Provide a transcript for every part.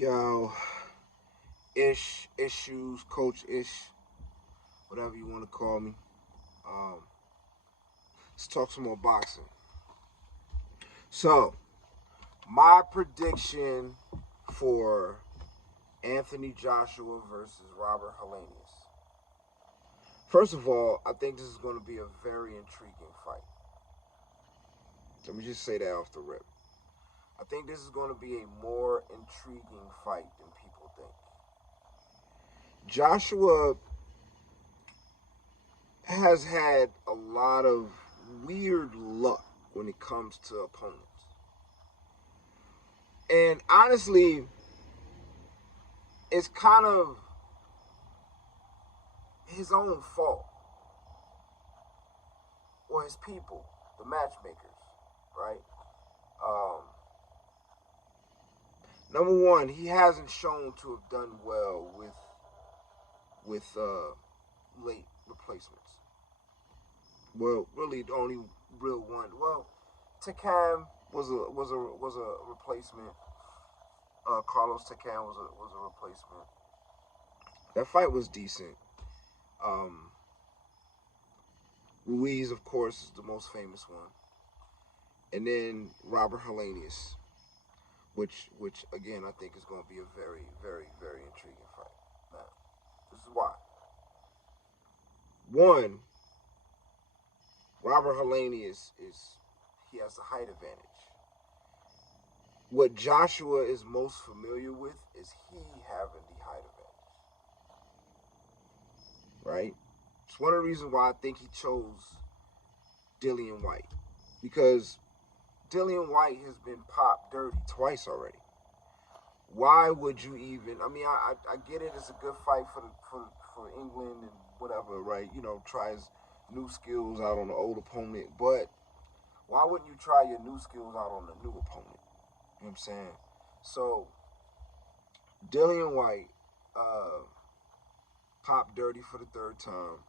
Yo, Issues, Coach Ish, whatever you want to call me. Um, let's talk some more boxing. So, my prediction for Anthony Joshua versus Robert Helenius. First of all, I think this is going to be a very intriguing fight. Let me just say that off the rip. I think this is going to be a more intriguing fight than people think. Joshua has had a lot of weird luck when it comes to opponents. And honestly, it's kind of his own fault. Or his people, the matchmakers, right? Number one, he hasn't shown to have done well with late replacements. Well, really, the only real one. Well, Takam was a replacement. Carlos Takam was a replacement. That fight was decent. Um, Ruiz, of course, is the most famous one, and then Robert Helenius, which again I think is going to be a very, very, very intriguing fight. Now, this is why. One, Robert Helenius he has the height advantage. What Joshua is most familiar with is he having the height advantage, right? It's one of the reasons why I think he chose Dillian White, because Dillian White has been popped dirty twice already. Why would you even? I mean, I get it. It's a good fight for England and whatever, right? You know, tries new skills out on the old opponent, but why wouldn't you try your new skills out on the new opponent? You know what I'm saying? So Dillian White popped dirty for the third time,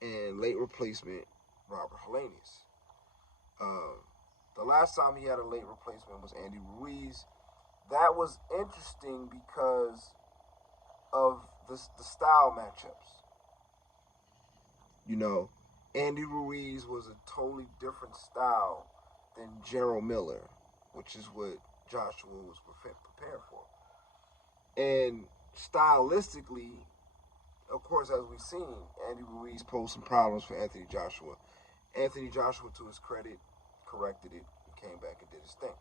and late replacement Robert Helenius. The last time he had a late replacement was Andy Ruiz. That was interesting because of the style matchups. You know, Andy Ruiz was a totally different style than Gerald Miller, which is what Joshua was prepared for. And stylistically, of course, as we've seen, Andy Ruiz posed some problems for Anthony Joshua. Anthony Joshua, to his credit, corrected it and came back and did his thing.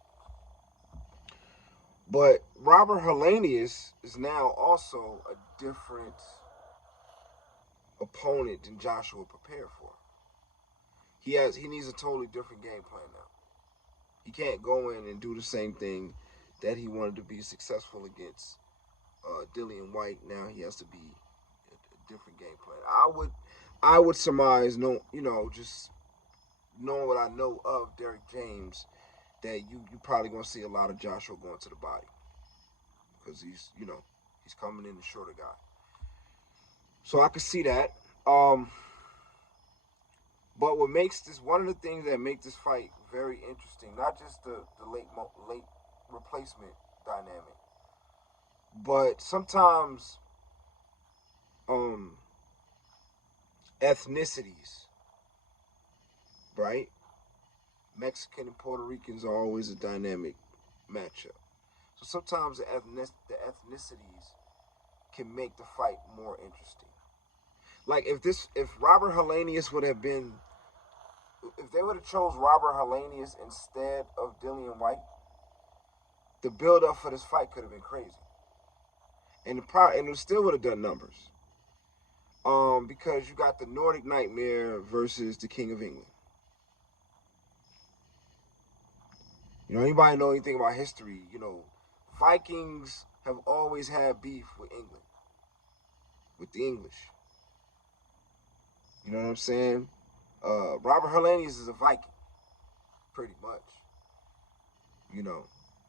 But Robert Helenius is now also a different opponent than Joshua prepared for. He needs a totally different game plan now. He can't go in and do the same thing that he wanted to be successful against Dillian White. Now he has to be a different game plan. I would surmise, just knowing what I know of Derek James, that you probably gonna see a lot of Joshua going to the body because he's coming in the shorter guy. So I could see that. But what makes this one of the things that make this fight very interesting, not just the late replacement dynamic, but sometimes ethnicities, right? Mexican and Puerto Ricans are always a dynamic matchup. So sometimes the ethnicities can make the fight more interesting. Like if Robert Helenius would have been, if they would have chose Robert Helenius instead of Dillian White, the build up for this fight could have been crazy, and it still would have done numbers. Because you got the Nordic Nightmare versus the King of England. Anybody know anything about history? Vikings have always had beef with England, with the English. You know what I'm saying? Robert Helenius is a Viking, pretty much.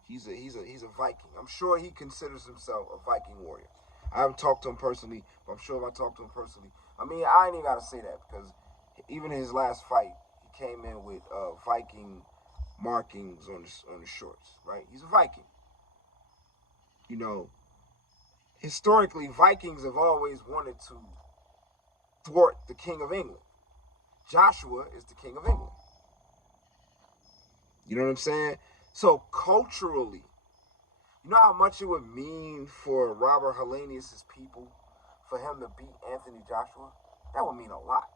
He's a Viking. I'm sure he considers himself a Viking warrior. I haven't talked to him personally, but I'm sure if I talk to him personally, I ain't even gotta say that because even in his last fight, he came in with Viking markings on the shorts. Right? He's a Viking. You know, historically, Vikings have always wanted to thwart the King of England. Joshua is the King of England. You know what I'm saying? So culturally, you know how much it would mean for Robert Helenius' people for him to beat Anthony Joshua? That would mean a lot.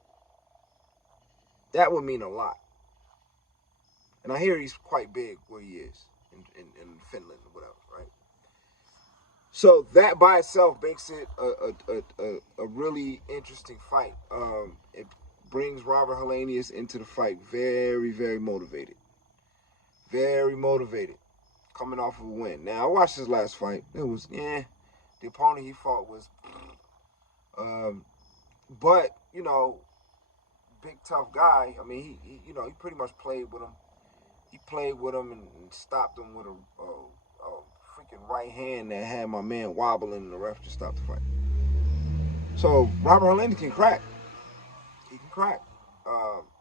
That would mean a lot. And I hear he's quite big where he is in Finland or whatever, right? So that by itself makes it a really interesting fight. It brings Robert Helenius into the fight very, very motivated. Very motivated. Coming off of a win. Now, I watched his last fight. It was, the opponent he fought was, but, you know, big tough guy. I mean, he pretty much played with him. He played with him and stopped him with a freaking right hand that had my man wobbling, and the ref just stopped the fight. So Robert Helenius can crack. He can crack.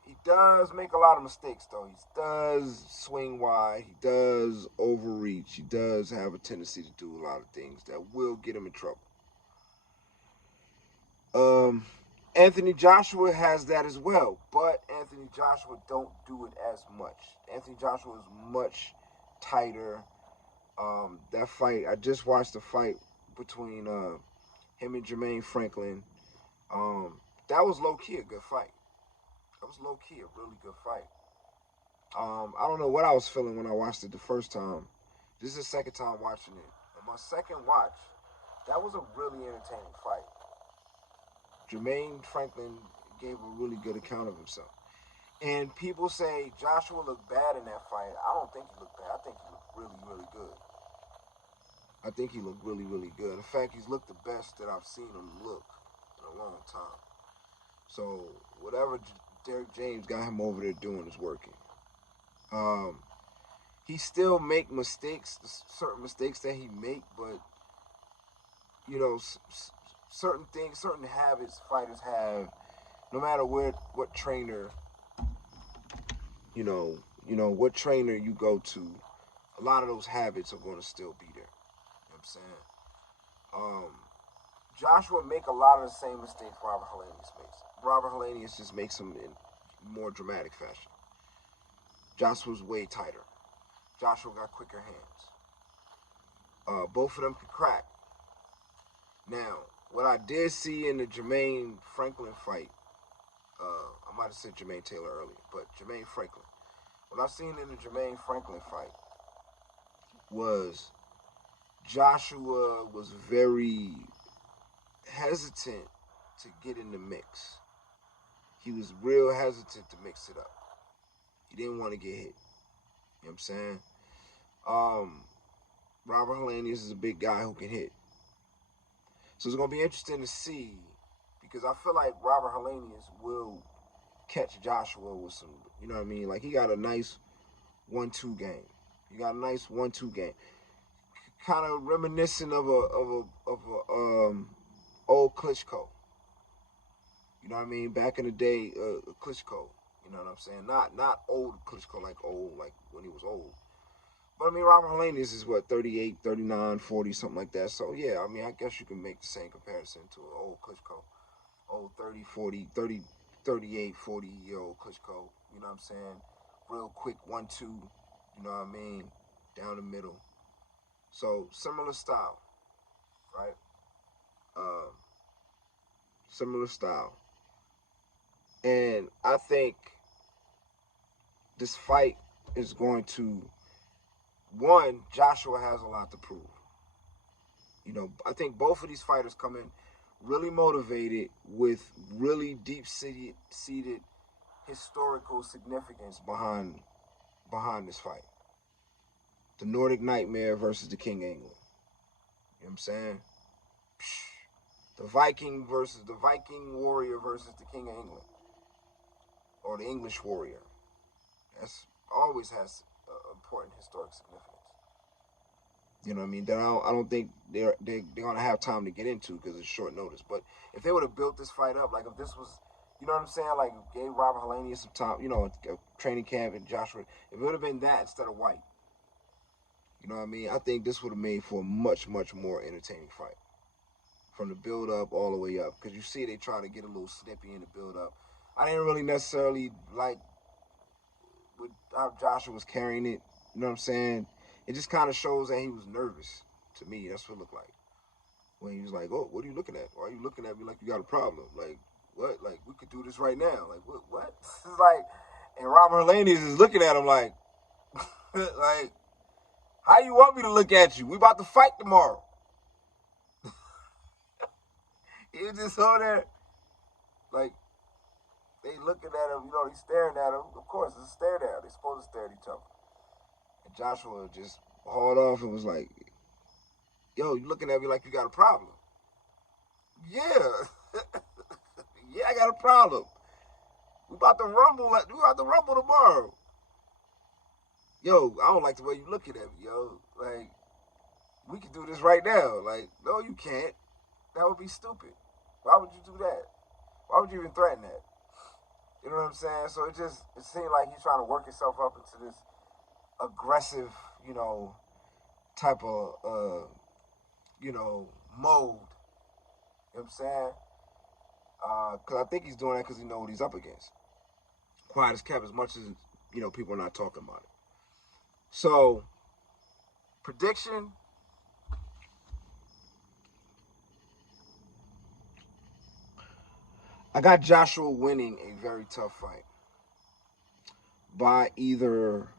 He does make a lot of mistakes, though. He does swing wide. He does overreach. He does have a tendency to do a lot of things that will get him in trouble. Anthony Joshua has that as well, but Anthony Joshua don't do it as much. Anthony Joshua is much tighter. That fight, I just watched the fight between him and Jermaine Franklin. That was low-key a good fight. That was low-key a really good fight. I don't know what I was feeling when I watched it the first time. This is the second time watching it. On my second watch, that was a really entertaining fight. Jermaine Franklin gave a really good account of himself. And people say Joshua looked bad in that fight. I don't think he looked bad. I think he looked really, really good. I think he looked really, really good. In fact, he's looked the best that I've seen him look in a long time. So whatever Derek James got him over there doing is working. He still make mistakes, certain mistakes that he make, but, you know, certain things, certain habits fighters have, no matter what trainer, what trainer you go to, a lot of those habits are going to still be there. You know what I'm saying? Joshua make a lot of the same mistakes Robert Helenius makes. Robert Helenius just makes them in more dramatic fashion. Joshua's way tighter. Joshua got quicker hands. Both of them could crack. Now, what I did see in the Jermaine Franklin fight, I might have said Jermaine Taylor earlier, but Jermaine Franklin. What I seen in the Jermaine Franklin fight was Joshua was very hesitant to get in the mix. He was real hesitant to mix it up. He didn't want to get hit. You know what I'm saying? Robert Helenius is a big guy who can hit. So it's going to be interesting to see, because I feel like Robert Helenius will catch Joshua with some, you know what I mean? Like, he got a nice 1-2 game. He got a nice 1-2 game. Kind of reminiscent of a old Klitschko. You know what I mean? Back in the day, Klitschko. You know what I'm saying? Not old Klitschko, like old, like when he was old. But, I mean, Robert Helenius is, 38, 39, 40, something like that. So, yeah, I mean, I guess you can make the same comparison to an old Klitschko. Old 30, 40, 30, 38, 40-year-old Klitschko. You know what I'm saying? Real quick 1-2. You know what I mean? Down the middle. So, similar style, right? Similar style. And I think this fight is going to, one, Joshua has a lot to prove. You know, I think both of these fighters come in really motivated with really deep-seated historical significance behind this fight. The Nordic Nightmare versus the King of England. You know what I'm saying? The Viking warrior versus the King of England. Or the English warrior. That's always has important historic significance. You know what I mean? That I don't think they're gonna have time to get into because it's short notice. But if they would have built this fight up, like if this was, you know what I'm saying, like gave Robert Helenius some time, you know, a training camp and Joshua, if it would have been that instead of White, You know what I mean? I think this would have made for a much, much more entertaining fight. From the build up all the way up. Because you see they try to get a little snippy in the build up. I didn't really necessarily like how Joshua was carrying it. You know what I'm saying? It just kind of shows that he was nervous. To me, that's what it looked like. When he was like, "Oh, what are you looking at? Why are you looking at me like you got a problem? Like, what? Like, we could do this right now. Like, what? It's like, and Robert Helenius is looking at him like, like, how you want me to look at you? We about to fight tomorrow. He was just on there, like, they looking at him, they staring at him. Of course, it's a stare down. They're supposed to stare at each other. And Joshua just hauled off and was like, yo, you looking at me like you got a problem. Yeah. Yeah, I got a problem. We about to rumble tomorrow. Yo, I don't like the way you looking at me, yo. Like, we can do this right now. Like, no, you can't. That would be stupid. Why would you do that? Why would you even threaten that? You know what I'm saying? So it seemed like he's trying to work himself up into this aggressive, type of, mode. You know what I'm saying? Because I think he's doing that because he knows what he's up against. Quiet as kept, as much as, people are not talking about it. So, prediction. I got Joshua winning a very tough fight by either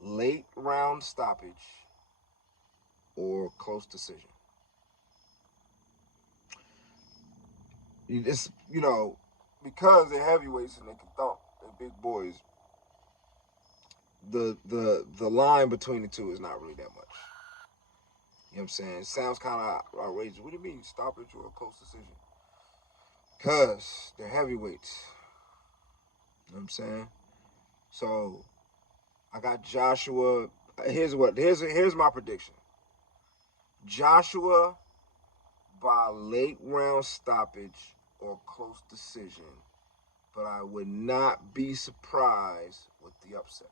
late round stoppage or close decision. It's, because they're heavyweights and they can thump, they're big boys. The line between the two is not really that much. You know what I'm saying? It sounds kind of outrageous. What do you mean stoppage or a close decision? Because they're heavyweights. You know what I'm saying? So I got Joshua. Here's my prediction. Joshua by late round stoppage or close decision, but I would not be surprised with the upset.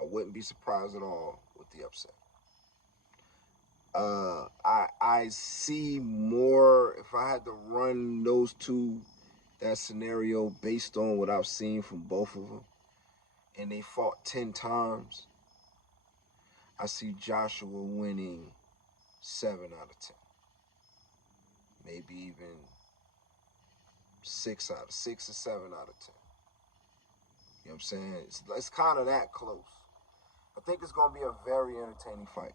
I wouldn't be surprised at all with the upset. I see more, if I had to run those two, that scenario based on what I've seen from both of them, and they fought 10 times, I see Joshua winning 7 out of 10. Maybe even 6 or 7 out of 10. You know what I'm saying? It's kind of that close. I think it's going to be a very entertaining fight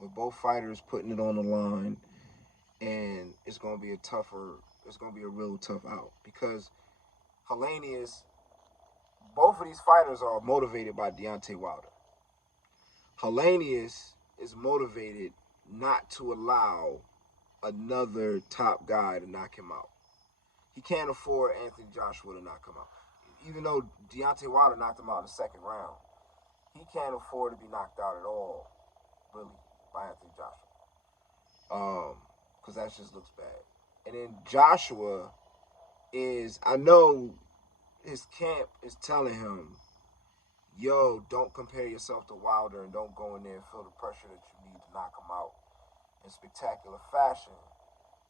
with both fighters putting it on the line, and it's going to be a real tough out because Helenius, both of these fighters are motivated by Deontay Wilder. Helenius is motivated not to allow another top guy to knock him out. He can't afford Anthony Joshua to knock him out. Even though Deontay Wilder knocked him out in the second round, he can't afford to be knocked out at all, really, by Anthony Joshua. Because that just looks bad. And then Joshua I know his camp is telling him, yo, don't compare yourself to Wilder and don't go in there and feel the pressure that you need to knock him out in spectacular fashion.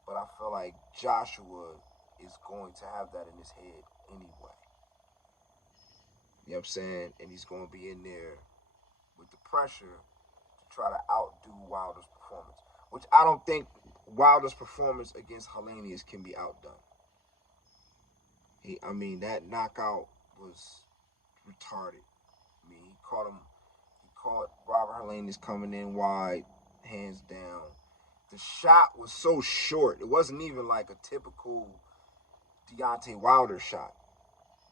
But I feel like Joshua is going to have that in his head anyway. You know what I'm saying? And he's going to be in there with the pressure to try to outdo Wilder's performance, which I don't think Wilder's performance against Helenius can be outdone. That knockout was retarded. He caught Robert Helenius coming in wide, hands down. The shot was so short. It wasn't even like a typical Deontay Wilder shot.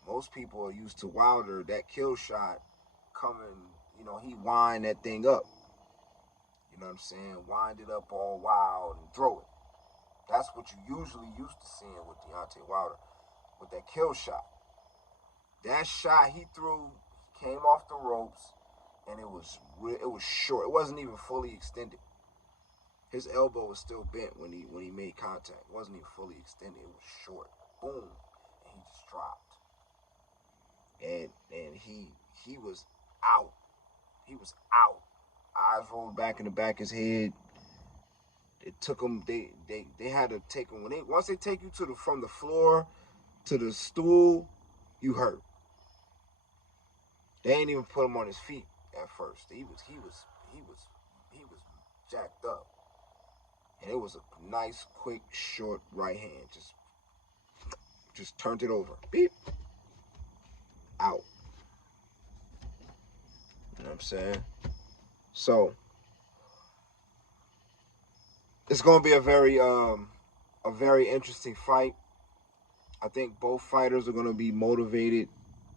Most people are used to Wilder, that kill shot coming, he wind that thing up. You know what I'm saying? Wind it up all wild and throw it. That's what you usually used to seeing with Deontay Wilder, with that kill shot. That shot he threw came off the ropes, and it was short. It wasn't even fully extended. His elbow was still bent when he made contact. It wasn't even fully extended. It was short. Boom, and he just dropped. And he was out. He was out. eyes rolled back in the back of his head. It took him. They had to take him once they take you from the floor to the stool, you hurt. They ain't even put him on his feet at first. He was jacked up, and it was a nice, quick, short right hand. Just turned it over. Beep. Out. You know what I'm saying? So it's gonna be a very interesting fight. I think both fighters are gonna be motivated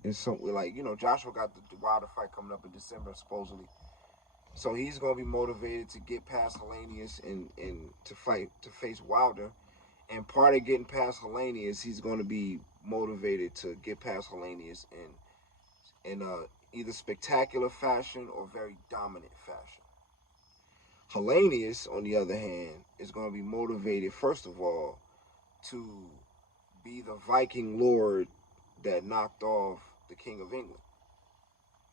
in something like, Joshua got the Wilder fight coming up in December supposedly. So he's gonna be motivated to get past Helenius and to face Wilder. And part of getting past Helenius, he's gonna be motivated to get past Helenius in either spectacular fashion or very dominant fashion. Helenius, on the other hand, is going to be motivated, first of all, to be the Viking lord that knocked off the King of England.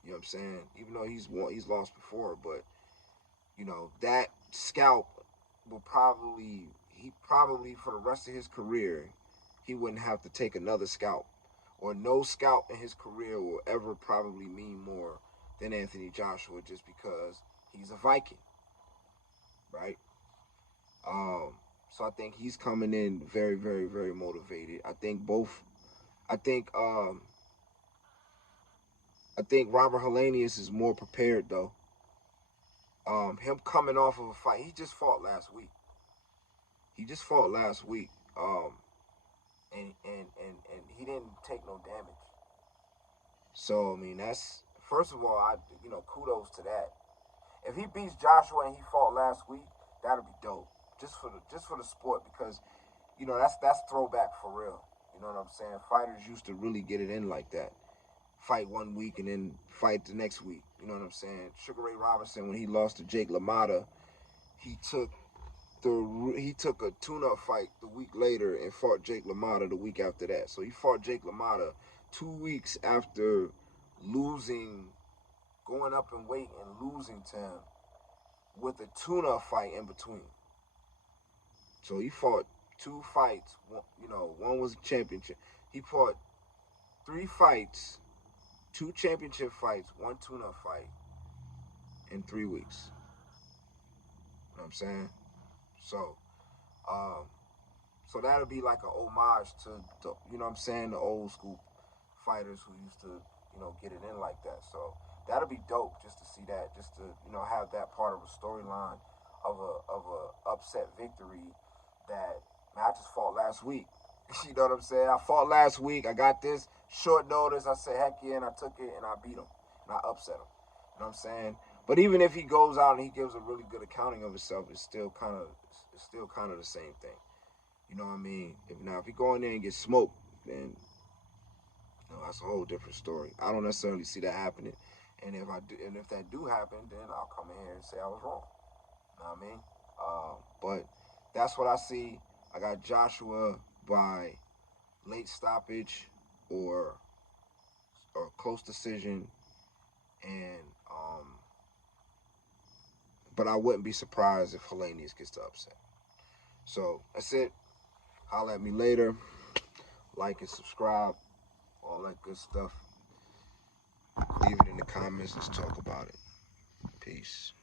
You know what I'm saying? Even though he's lost before, but that scalp will probably for the rest of his career, he wouldn't have to take another scalp, or no scalp in his career will ever probably mean more than Anthony Joshua, just because he's a Viking, right? So I think he's coming in very, very, very motivated. I think Robert Helenius is more prepared though. Him coming off of a fight, he just fought last week. And he didn't take no damage. So I mean, that's, first of all, kudos to that. If he beats Joshua and he fought last week, that'll be dope. Just for the sport, because that's throwback for real. You know what I'm saying? Fighters used to really get it in like that. Fight one week and then fight the next week. You know what I'm saying? Sugar Ray Robinson, when he lost to Jake LaMotta, he took a tune-up fight the week later and fought Jake LaMotta the week after that. So he fought Jake LaMotta 2 weeks after going up in weight and losing to him, with a tune-up fight in between. So he fought 2 fights. One was a championship. He fought 3 fights, 2 championship fights, 1 tune-up fight in 3 weeks. You know what I'm saying? So that'll be like an homage to the old school fighters who used to, get it in like that. So that'll be dope just to see that, just to, have that part of a storyline of a upset victory that, man, I just fought last week. You know what I'm saying? I fought last week. I got this short notice. I said, heck yeah, and I took it and I beat him and I upset him. You know what I'm saying? But even if he goes out and he gives a really good accounting of himself, it's still kind of the same thing. You know what I mean? If he go in there and get smoked, then that's a whole different story. I don't necessarily see that happening. And if that do happen, then I'll come in here and say I was wrong. You know what I mean? But that's what I see. I got Joshua by late stoppage or close decision, and but I wouldn't be surprised if Helenius gets the upset. So that's it. Holla at me later. Like and subscribe. All that good stuff. Leave it in the comments. Let's talk about it. Peace.